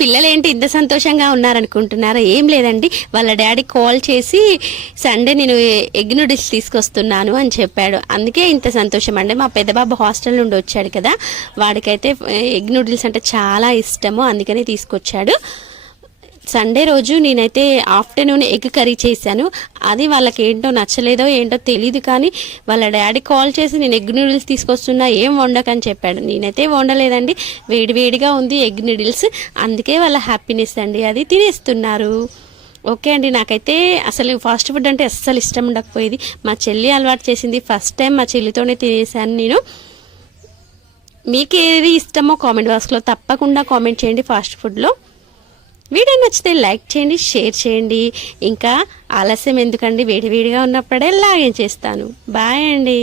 పిల్లలు ఏంటి ఇంత సంతోషంగా ఉన్నారనుకుంటున్నారా? ఏం లేదండి, వాళ్ళ డాడీ కాల్ చేసి సండే నేను ఎగ్ నూడిల్స్ తీసుకొస్తున్నాను అని చెప్పాడు. అందుకే ఇంత సంతోషం అండి. మా పెద్ద బాబు హాస్టల్ నుండి వచ్చాడు కదా, వాడికైతే ఎగ్ నూడిల్స్ అంటే చాలా ఇష్టము, అందుకనే తీసుకొచ్చాడు. సండే రోజు నేనైతే ఆఫ్టర్నూన్ ఎగ్ కర్రీ చేశాను. అది వాళ్ళకి ఏంటో నచ్చలేదో ఏంటో తెలీదు, కానీ వాళ్ళ డాడీ కాల్ చేసి నేను ఎగ్ నూడిల్స్ తీసుకొస్తున్నా, ఏం వండకని చెప్పాడు. నేనైతే వండలేదండి, వేడివేడిగా ఉంది ఎగ్ నూడిల్స్, అందుకే వాళ్ళ హ్యాపీనెస్ అండి, అది తినేస్తున్నారు. ఓకే అండి, నాకైతే అసలు ఫాస్ట్ ఫుడ్ అంటే అస్సలు ఇష్టం ఉండకపోయేది. మా చెల్లి అలవాటు చేసింది, ఫస్ట్ టైం మా చెల్లితోనే తినేసాను నేను. మీకు ఏది ఇష్టమో కామెంట్ బాక్స్లో తప్పకుండా కామెంట్ చేయండి. ఫాస్ట్ ఫుడ్లో వీడియో నచ్చితే లైక్ చేయండి, షేర్ చేయండి. ఇంకా ఆలస్యం ఎందుకండి, వేడివేడిగా ఉన్నప్పుడే లాగిన్ చేస్తాను. బాయ్ అండి.